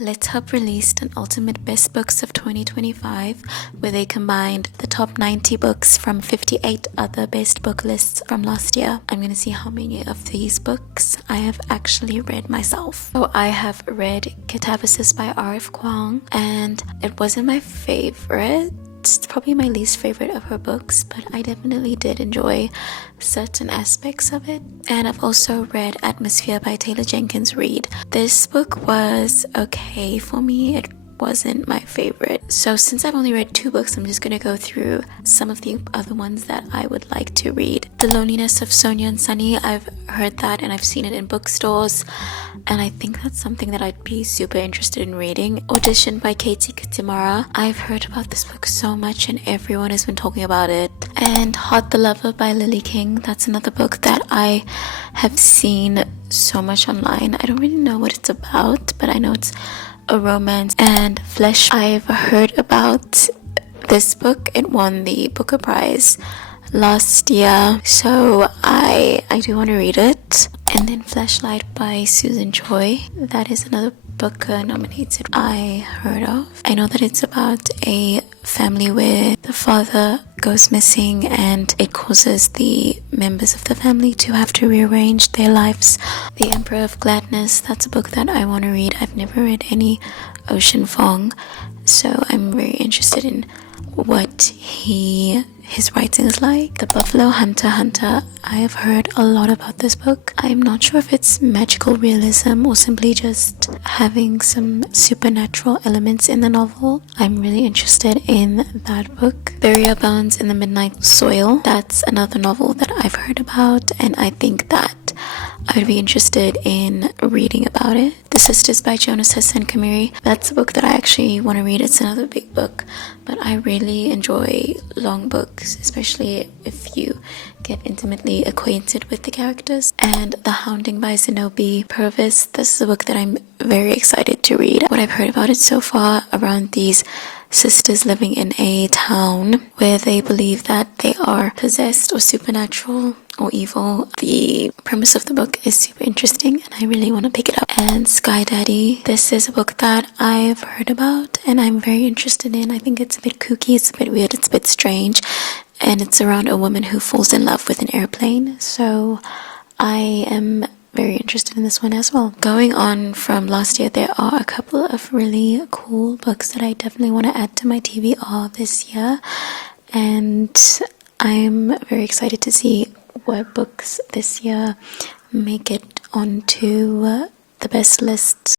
LitHub released an ultimate best books of 2025 where they combined the top 90 books from 58 other best book lists from last year. I'm going to see how many of these books I have actually read myself. So I have read Catabasis by R.F. Kuang, and it wasn't my favorite. It's probably my least favorite of her books, but I definitely did enjoy certain aspects of it. And I've also read Atmosphere by Taylor Jenkins Reid. This book was okay for me. It wasn't my favorite. So since I've only read 2 books, I'm just going to go through some of the other ones that I would like to read. The Loneliness of Sonia and Sunny, I've heard that and I've seen it in bookstores, and I think that's something that I'd be super interested in reading. Audition by Katie Kitamura. I've heard about this book so much and everyone has been talking about it. And Heart the Lover by Lily King. That's another book that I have seen so much online. I don't really know what it's about, but I know it's a romance. And Flesh, I've heard about this book. It won the Booker Prize last year, so I do want to read it. And then Flashlight by Susan Choi. That is another Booker nominated I heard of. I know that it's about a family where the father goes missing and it causes the members of the family to have to rearrange their lives. The Emperor of Gladness, that's a book that I want to read. I've never read any Ocean Vuong, so I'm very interested in what his writing is like. The Buffalo Hunter. I have heard a lot about this book. I'm not sure if it's magical realism or simply just having some supernatural elements in the novel. I'm really interested in that book. Bury Your Bones in the Midnight Soil. That's another novel that I've heard about, and I think that I would be interested in reading about it. The Sisters by Jonas Hassan Khemiri. That's a book that I actually want to read. It's another big book, but I really enjoy long books, especially if you get intimately acquainted with the characters. And The Hounding by Zenobi Purvis. This is a book that I'm very excited to read. What I've heard about it so far around these sisters living in a town where they believe that they are possessed or supernatural or evil. The premise of the book is super interesting and I really want to pick it up. And Sky Daddy. This is a book that I've heard about and I'm very interested in. I think it's a bit kooky, it's a bit weird, it's a bit strange, and it's around a woman who falls in love with an airplane. So I am very interested in this one as well. Going on from last year, there are a couple of really cool books that I definitely want to add to my TBR this year, and I'm very excited to see what books this year make it onto the best list.